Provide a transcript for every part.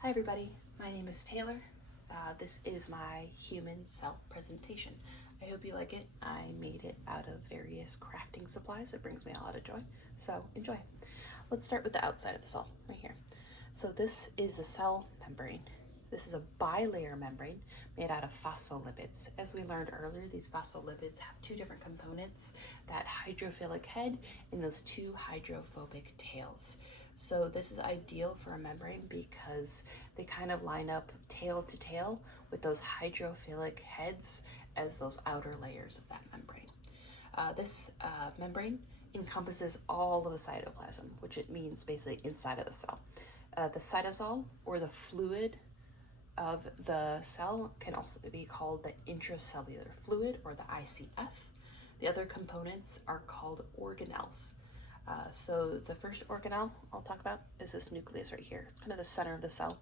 Hi everybody, my name is Taylor. This is my human cell presentation. I hope you like it. I made it out of various crafting supplies. It brings me a lot of joy, so enjoy. Let's start with the outside of the cell, right here. So this is the cell membrane. This is a bilayer membrane made out of phospholipids. As we learned earlier, these phospholipids have two different components, that hydrophilic head and those two hydrophobic tails. So this is ideal for a membrane because they kind of line up tail to tail with those hydrophilic heads as those outer layers of that membrane. This membrane encompasses all of the cytoplasm, which it means basically inside of the cell. The cytosol, or the fluid of the cell, can also be called the intracellular fluid, or the ICF. The other components are called organelles. So the first organelle I'll talk about is this nucleus right here. It's kind of the center of the cell.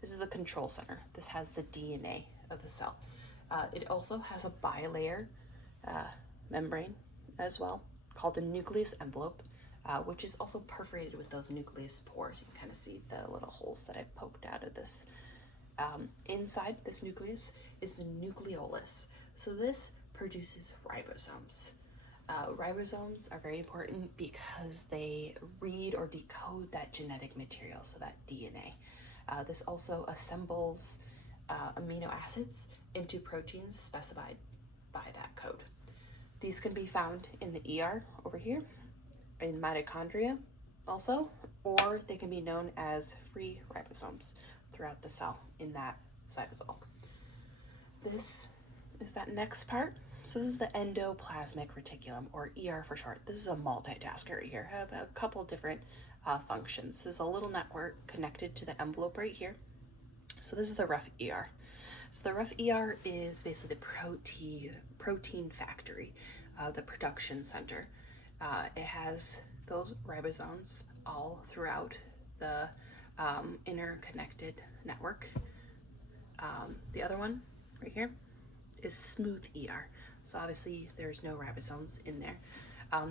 This is the control center. This has the DNA of the cell. It also has a bilayer membrane as well, called the nucleus envelope, which is also perforated with those nucleus pores. You can kind of see the little holes that I poked out of this. Inside this nucleus is the nucleolus. So this produces ribosomes. Ribosomes are very important because they read or decode that genetic material, so that DNA. This also assembles amino acids into proteins specified by that code. These can be found in the ER over here, in mitochondria also, or they can be known as free ribosomes throughout the cell in that cytosol. This is that next part. So this is the endoplasmic reticulum, or ER for short. This is a multitasker right here. I have a couple different functions. This is a little network connected to the envelope right here. So this is the rough ER. So the rough ER is basically the protein factory, the production center. It has those ribosomes all throughout the interconnected network. The other one right here is smooth ER. So obviously there's no ribosomes in there.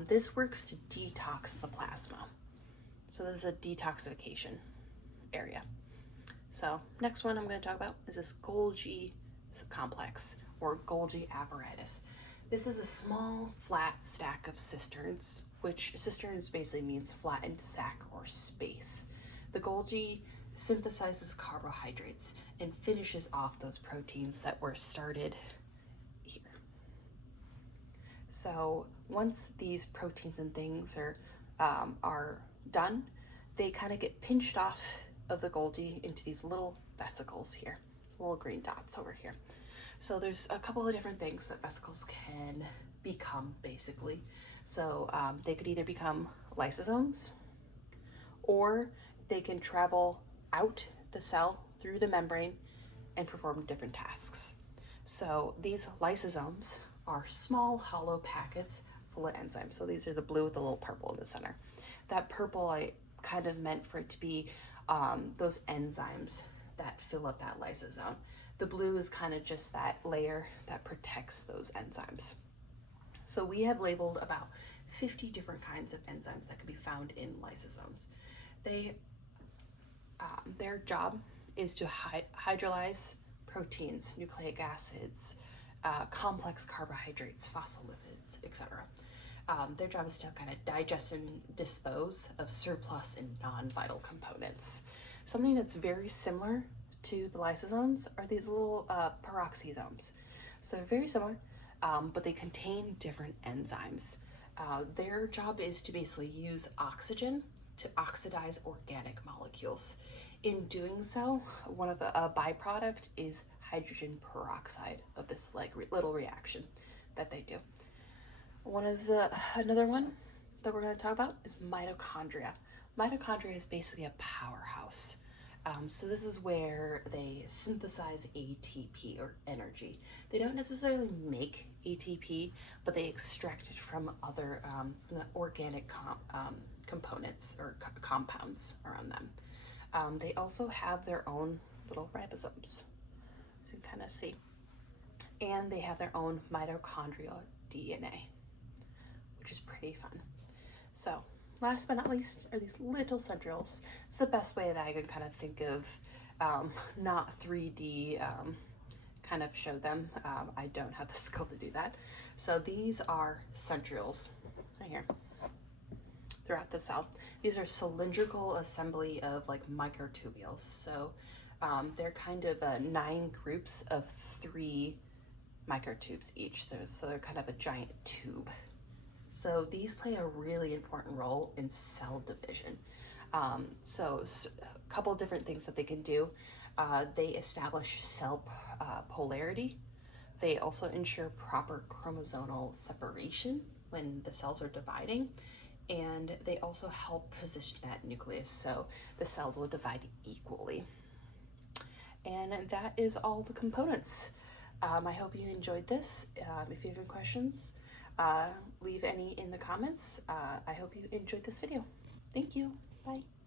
This works to detox the plasma. So this is a detoxification area. So next one I'm going to talk about is this Golgi complex, or Golgi apparatus. This is a small flat stack of cisterns, which cisterns basically means flattened sack or space. The Golgi synthesizes carbohydrates and finishes off those proteins that were started here. So once these proteins and things are done, they kind of get pinched off of the Golgi into these little vesicles here, little green dots over here. So there's a couple of different things that vesicles can become, basically. So they could either become lysosomes, or they can travel out the cell through the membrane and perform different tasks. So these lysosomes are small hollow packets full of enzymes. So these are the blue with the little purple in the center. That purple I kind of meant for it to be those enzymes that fill up that lysosome. The blue is kind of just that layer that protects those enzymes. So we have labeled about 50 different kinds of enzymes that can be found in lysosomes. Their job is to hydrolyze proteins, nucleic acids, complex carbohydrates, phospholipids, etc. Their job is to kind of digest and dispose of surplus and non-vital components. Something that's very similar to the lysosomes are these little peroxisomes. So very similar, but they contain different enzymes. Their job is to basically use oxygen to oxidize organic molecules. In doing so, one of the byproduct is hydrogen peroxide of this little reaction that they do. Another one that we're going to talk about is mitochondria. Mitochondria is basically a powerhouse. So this is where they synthesize ATP, or energy. They don't necessarily make ATP, but they extract it from other organic components or compounds around them. They also have their own little ribosomes, so you can kind of see. And they have their own mitochondrial DNA, which is pretty fun. So last but not least are these little centrioles. It's the best way that I can kind of think of not 3D kind of show them. I don't have the skill to do that. So these are centrioles right here throughout the cell. These are cylindrical assembly of like microtubules. So they're kind of 9 groups of 3 microtubes each. So they're kind of a giant tube. So these play a really important role in cell division. So a couple different things that they can do. They establish cell polarity. They also ensure proper chromosomal separation when the cells are dividing. And they also help position that nucleus so the cells will divide equally. And that is all the components. I hope you enjoyed this. If you have any questions, leave any in the comments. I hope you enjoyed this video. Thank you. Bye.